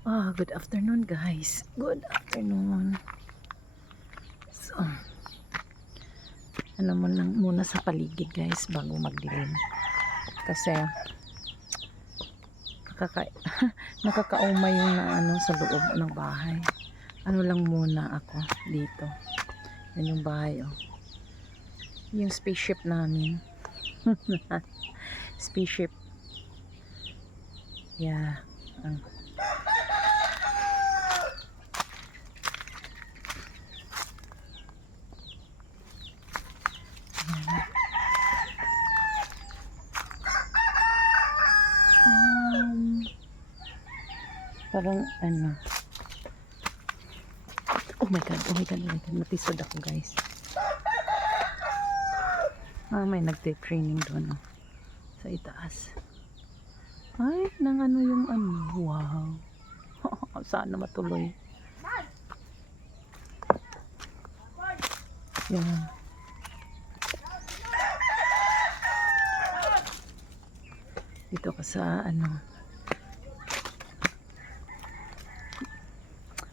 Good afternoon guys. Good afternoon. So, ano mo lang muna sa paligid guys bago magdilim. Kasi nakakaumay yung na ano sa loob ng bahay. Ano lang muna ako dito. Yan yung bahay oh. Yung spaceship namin. Spaceship. Yeah. Parang ano, oh my god, natisod ako guys. May nagte-training doon oh, sa itaas. Ay, nang ano yung ano, wow. Sana matuloy. Yan. Dito ka sa ano,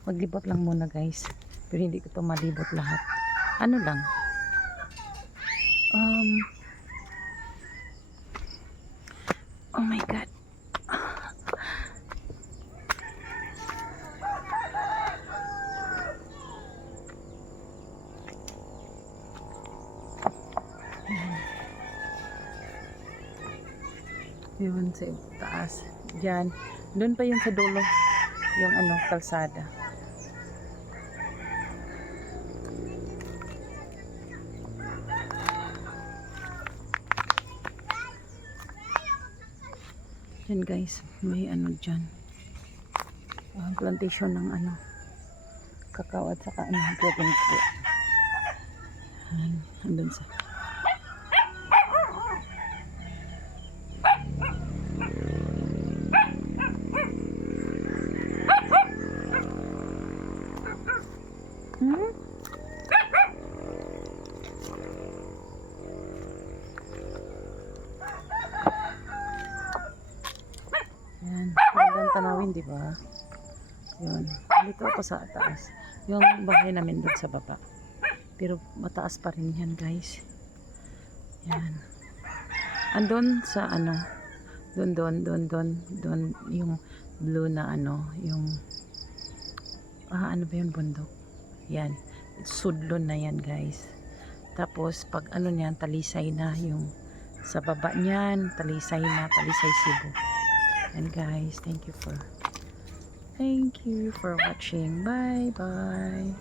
maglibot lang muna guys, pero hindi ko to malibot lahat. Ano lang oh my god, yun sa taas dyan, doon pa yung sa dulo yung ano, kalsada. Yan guys, may ano dyan, plantation ng ano, kakao at saka ano, dragon fruit. Andun sa yan, magandang tanawin, di ba? Yun, dito ako sa taas. Yung bahay namin doon sa baba. Pero mataas pa rin yan, guys. Yan. Andun sa ano, doon yung blue na ano, yung ano ba yun, bundok? Yan, sudlon na yan, guys. Tapos pag ano niyan, Talisay na yung sa baba niyan, Talisay na, Talisay Cebu. And guys, thank you for watching. Bye bye.